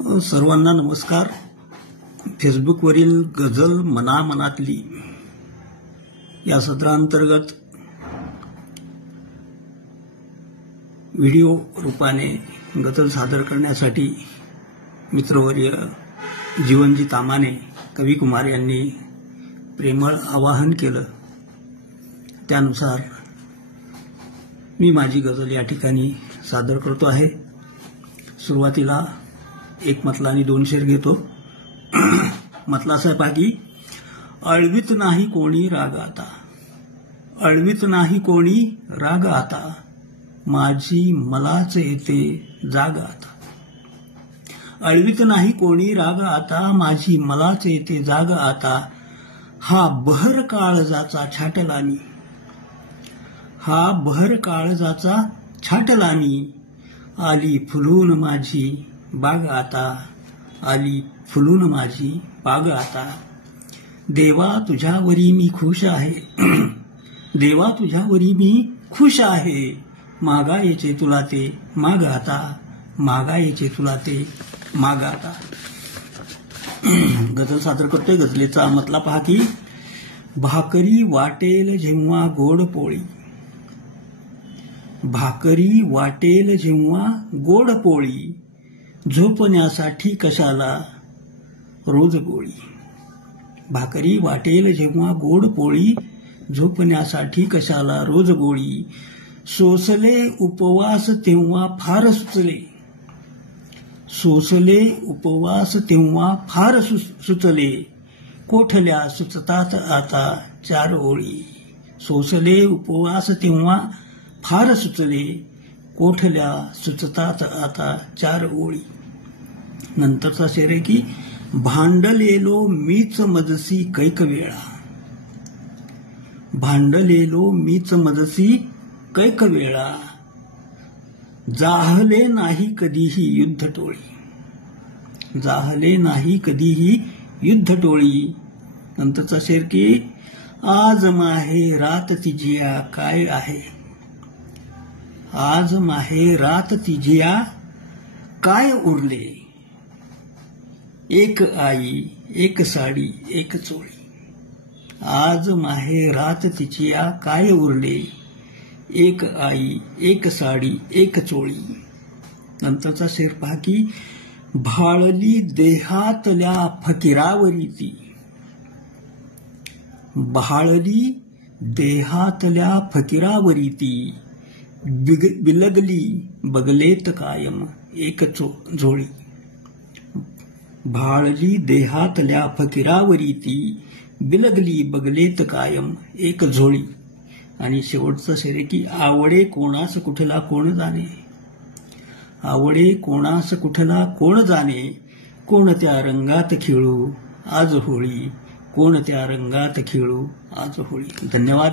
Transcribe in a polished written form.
सर्वांना नमस्कार. फेसबुकवरील गझल मनामनातली या सत्रांतर्गत व्हिडिओ रूपाने गझल सादर करण्यासाठी मित्रवर्य जीवनजी तामाणे कवी कुमार यांनी प्रेमळ आवाहन केलं. त्यानुसार मी माझी गझल या ठिकाणी सादर करतो आहे. सुरुवातीला एक मतला आणि दोन शेर घेतो. मतला असा आहे की अळवीत नाही कोणी राग आता, अळवीत नाही कोणी राग आता, माझी मलाच येते जाग आता. अळवीत नाही कोणी राग आता, माझी मलाच येते जाग आता. हा बहर काळजाचा छाटलानी, हा बहर काळजाचा छाटलानी, आली फुलून माझी बाग आता, आली फुलून माझी बाग आता. देवा तुझ्यावरी मी खुश आहे, देवा तुझ्यावरी मी खुश आहे, मागायचे तुला ते माग आता, मागायचे तुला ते माग आता. गझल सादर करतोय. गझलेचा मतला पहा की भाकरी वाटेल जेव्हा गोड पोळी, भाकरी वाटेल जेव्हा गोड पोळी, झोपण्यासाठी कशाला रोज गोळी. भाकरी वाटेल जेव्हा गोड पोळी, झोपण्यासाठी कशाला रोज गोळी. सोसले उपवास तेव्हा फार सुचले, सोसले उपवास तेव्हा फार सुचले, कोठल्या सुचतात आता चार ओळी. सोसले उपवास तेव्हा फार सुचले, कोठल्या सुचतात आता चार ओळी. नंतरचा शेर आहे की भांडलेलो मीच मजसी कैक वेळा, भांडलेलो मीच मजसी कैक वेळा, जाहले नाही कधीही युद्ध टोळी, जाहले नाही कधीही युद्ध टोळी. नंतरचा शेर की आज माहे रात तिजिया काय आहे, आज माहे रात तिजिया काय उरले, एक आई एक साडी एक चोळी. आज माहे रात तिजिया काय उरले, एक आई एक साडी एक चोळी. नंतरचा शेर पहा की भाळली देहातल्या फकीरावरी ती, भाळली देहातल्या फकीरावरी ती, बिलगली बगलेत कायम एक झोळी. भाळली देहातल्या फकीरावरी ती, बिलगली बगलेत कायम एक झोळी. आणि शेवटचा शेर आहे की आवडे कोणास कुठला कोण जाणे, आवडे कोणास कुठला कोण जाणे, कोणत्या रंगात खेळू आज होळी, कोणत्या रंगात खेळू आज होळी. धन्यवाद.